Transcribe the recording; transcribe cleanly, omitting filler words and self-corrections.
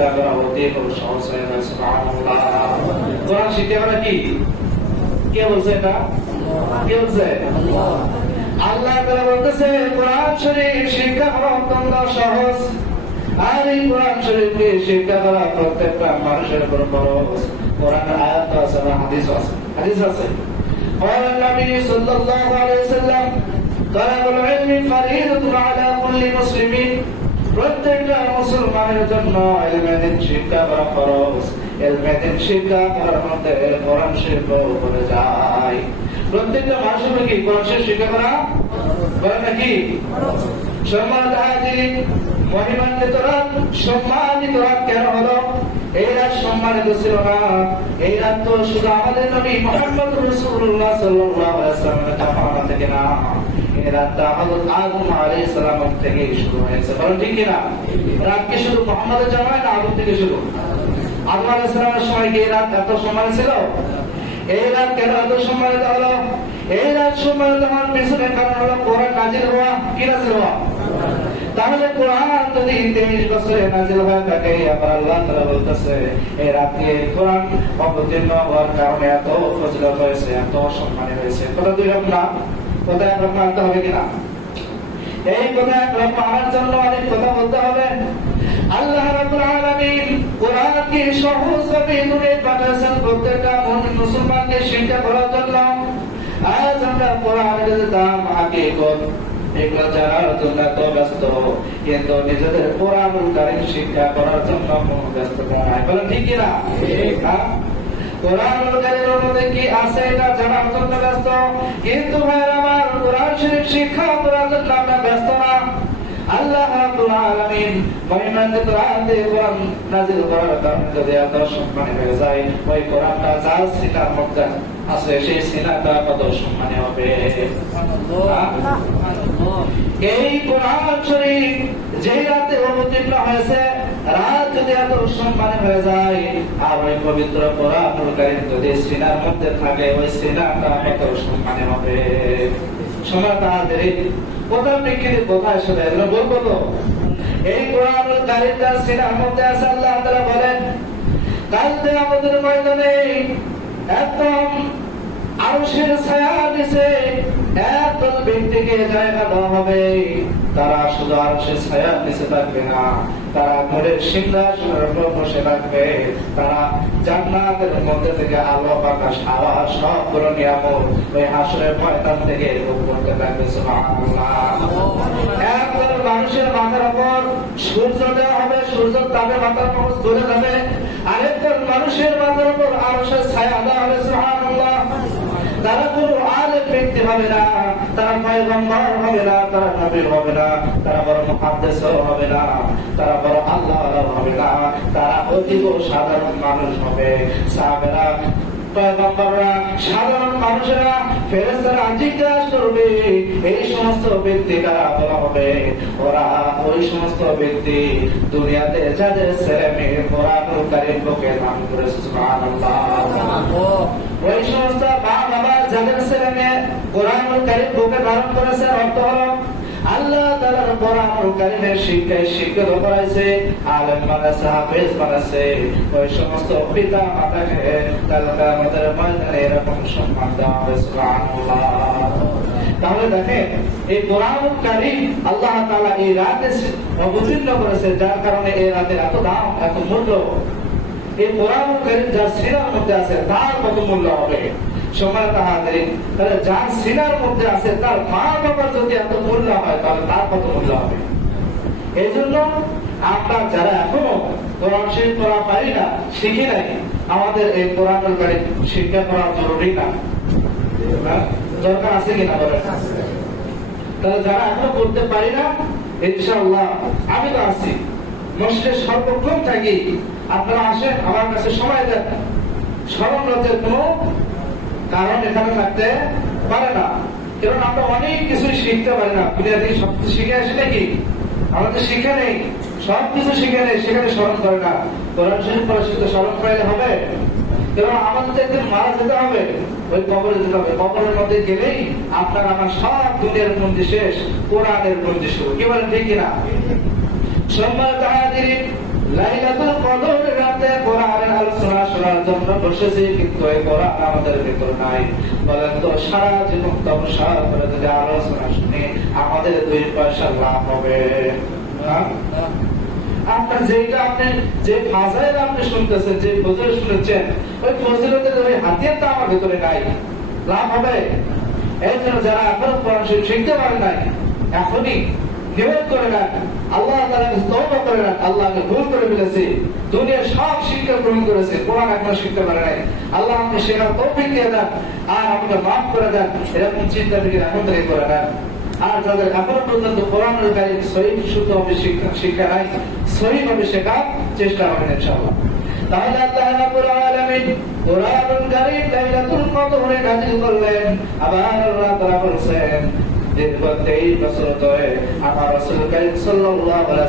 শিক্ষা করা অতি সহজ হয়ে যায়। সুবহানাল্লাহ। কোরআন শিক্ষা করা কি? কে বলছে এটা? কে বলছে? আল্লাহ তাআলা বলতেছে কোরআন শরীফ শিক্ষা করা অত্যন্ত সহজ। আর এই কোরআন শরীফকে শিক্ষা করা প্রত্যেকটা মানুষের উপর ফরজ। কোরআনের আয়াত আছে না হাদিস আছে? হাদিস আছে। قال النبي صلى الله عليه وسلم طلب العلم فريضة على كل مسلم। প্রত্যেকটা মুসলমানের জন্য ইলমের শিক্ষা করা ফরজ। ইলমের শিক্ষা করার মধ্যে কোরআন শরীফের উপরে যায়। প্রত্যেকটা মানুষের কি কোরআন শরীফ শিক্ষা করা বলেন নাকি? সম্মানিত হাজিরিন, মহিমান্বিত রাত, সম্মানিত রাত কেন হলো? এই রাত সম্মানিত ছিল না, এই রাত তো শুধু আমাদের নবী মুহাম্মদ রাসূলুল্লাহ সাল্লাল্লাহু আলাইহি ওয়াসাল্লামের জামানা থেকে না, এই রাতটা হযরত আদম আলাইহিস সালাম থেকে শুরু হয়েছে। বলেন ঠিক কি না? রাত কি শুধু মুহাম্মদের জামানায় না আদম থেকে শুরু? আদম আলাইহিস সালামের সময় কি এই রাত এত সম্মানিত ছিল? এই রাত কেন এত সম্মানিত হলো? এই রাত সম্মানিত হওয়ার পিছনে কারণ হলো কোরআন নাযিল হওয়া। কি নাযিল হওয়া? তাহলে কোরআন যদি 23 বছরে নাযিল হয়ে থাকে, আবার আল্লাহ তাআলা বলতেছে এই রাতে কোরআন অবতীর্ণ হওয়ার কারণে এত ফজিলত হয়েছে, এত সম্মান হয়েছে। কথা দুই রকম না, কথা এক রকম আনতে হবে কিনা? এই কথা এক রকম আনার জন্য অনেক কথা বলতে হবে। আল্লাহ রাব্বুল আলামিন কোরআনকে সহজভাবে দুনিয়ায় পাঠিয়েছেন প্রত্যেকটা মুমিন মুসলমানকে শিক্ষা করার জন্য। আজ আমরা কোরআনের দাম হাকিকত এগুলো জানার জন্য এত ব্যস্ত, কিন্তু নিজেদের কোরআনুল কারীম শিক্ষা করার জন্য কোনো ব্যস্ততা নাই। বলেন ঠিক কিনা? কোরআনুল কারীমের মধ্যে কি আছে এটা জানার জন্য ব্যস্ত, কিন্তু ভাইরা আমার কোরআন শরীফ শিক্ষা করার জন্য আমরা ব্যস্ত না। আল্লাহ রাব্বুল আলামিন মহিমান্বিত রাতে কোরআন নাযিল করার কারণে যদি এত সম্মানী হয়ে যায়, ওই কোরআনটা যার সিনার মধ্যে আছে সেই সিনাটা কত সম্মানী হবে। এই কোরআন শরীফ যে রাতে অবতীর্ণ হয়েছে, রাত যদি এত সম্মানী হয়ে যায়, আর ওই পবিত্র কোরআনুল কারীম যদি সিনার মধ্যে থাকে, ওই সিনাটা কত সম্মানী হবে। সম্মানিত হাজিরিন, কথা বিক্রির কথা শুনে এগুলো বলবো তো। এই কোরআনুল কারীমটা সিনার মধ্যে আছে। আল্লাহ তাআলা বলেন কাল কিয়ামতের ময়দানে একদম আরশের ছায়া নিচে একদল ব্যক্তিকে জায়গা দেওয়া হবে। তারা শুধু আরশের ছায়ার নিচে থাকবে না, তারা নূরের সিংহাসনের উপর বসে থাকবে। তারা জান্নাতের মধ্যে থেকে আলো বাতাস হাওয়া সবগুলো নিয়ামত ওই হাসরের ময়দান থেকে ভোগ করতে থাকবে। সুবহানাল্লাহ। একদল মানুষের মাথার উপর সূর্য দেওয়া হবে, সূর্য তাপে মাথার উপর জ্বলে যাবে। আরেকদল মানুষের মাথার উপর আরশের ছায়া দেওয়া হবে। সুবহানাল্লাহ। তারা কোনো আলেম ব্যক্তি হবে না, তারা পয়গম্বর হবে না, তারা নবী হবে না, তারা বড় মুহাদ্দিসও হবে না, তারা বড় আল্লাহওয়ালা হবে না, তারা অতি সাধারণ মানুষ হবে। সাহাবারা, পয়গম্বররা, সাধারণ মানুষেরা, ফেরেশতারা জিজ্ঞাসা করবে এই সমস্ত ব্যক্তি কারা? বলা হবে ওরা ওই সমস্ত ব্যক্তি দুনিয়াতে যাদের ছেলে মেয়ে কোরআনুল কারীম বুকে ধারণ করেছে। সুবহানাল্লাহ। ওই সমস্ত মা বাবা যাদের ছেলে মেয়ে কোরআনুল কারীম বুকে ধারণ করেছে, অর্থ হলো আল্লাহ তাআলার কোরআনুল কারীমের শিক্ষায় শিক্ষিত করাইছে, আলেম বানাইছে, হাফেজ বানাইছে। ওই সমস্ত পিতা মাতাকে কাল কিয়ামতের ময়দানে এরকম সম্মান দেওয়া হবে। সুবহানাল্লাহ। তাহলে দেখেন এই কোরআনুল কারীম আল্লাহ তাআলা এই রাতে অবতীর্ণ করেছে, যার কারণে এই রাতের এত দাম, এত মূল্য। এই কোরআনুল কারীম যার সিনার মধ্যে আছে তার কত মূল্য হবে। সম্মানিত হাজিরিন, তাহলে যার সিনার মধ্যে আছে তার মা বাবার যদি এত মূল্য হয়, তাহলে তার কত মূল্য হবে। এই জন্য আমরা যারা এখনো কোরআন শরীফ পড়া পারি না, শিখি নাই, আমাদের এই কোরআনুল কারীম শিক্ষা করা জরুরি না? দরকার আছে কিনা বলেন? তাহলে যারা এখনো করতে পারি না, ইনশাআল্লাহ আমি তো আছি, মসজিদে সর্বক্ষণ থাকি, আপনারা আসেন, আমার কাছে সময় দেন। স্মরণ রাখতে কোনো কারণ এখানে থাকতে পারে না, কারণ আমরা অনেক কিছুই শিখতে পারি না। দুনিয়াতে সবকিছু শিখে আসি নাকি? আমাদের শিক্ষা নেই, সবকিছু শিখে নেই, সেখানে স্মরণ করে না। কোরআন শরীফ পড়া শিখতে স্মরণ পাইলে হবে? কারণ আমাদের একদিন মারা যেতে হবে, ওই কবরে যেতে হবে। কবরের মধ্যে গেলেই আপনার আমার সব দুনিয়ার বন্দি শেষ, কোরআনের বন্দি শুরু। কি বলেন ঠিক কিনা? সম্মানিত হাজিরিন, লাইলাতুল কদর রাতে কোরআনের আলোচনা শোনার জন্য বসেছি, কিন্তু এই কোরআন আমাদের ভিতর নাই। বলেন তো সারা জীবন তপস্যা করে যদি আলোচনা শুনি আমাদের 2 পয়সা লাভ হবে? আপনার যেটা আপনি যে ফাজাইল আপনি শুনতেছেন, যে ফজিলত শুনেছেন, ওই ফজিলতের ওই হাতিয়ারটা আমার ভিতরে নাই, লাভ হবে? এই জন্য যারা এখনো কোরআন শরীফ শিখতে পারে নাই, এখনই নিয়ত করে নেন, আল্লাহ তাআলা তওবা করে নেন, আল্লাহ আমি ভুল করে ফেলেছি, দুনিয়ার সব শিক্ষা গ্রহণ করেছে, কোরআন এখনো শিখতে পারে নাই, আল্লাহ আপনি শেখার তৌফিক দিয়ে দেন আর আমাকে মাফ করে দেন, এরকম চিন্তা ফিকির এখন থেকে করে নেন। আর যাদের এখনো পর্যন্ত কোরআনুল কারীম সহিহ শুদ্ধভাবে শিক্ষা নাই, সহিহভাবে শেখার চেষ্টা করেন ইনশাআল্লাহ। তাহলে আল্লাহ রাব্বুল আলামিন কোরআনুল কারীম লাইলাতুল কদরে নাযিল করলেন। আবার আল্লাহ তাআলা বলেন দীর্ঘ 23 বছর ধরে আমার রাসূল কারীম সাল্লাল্লাহু আলাইহি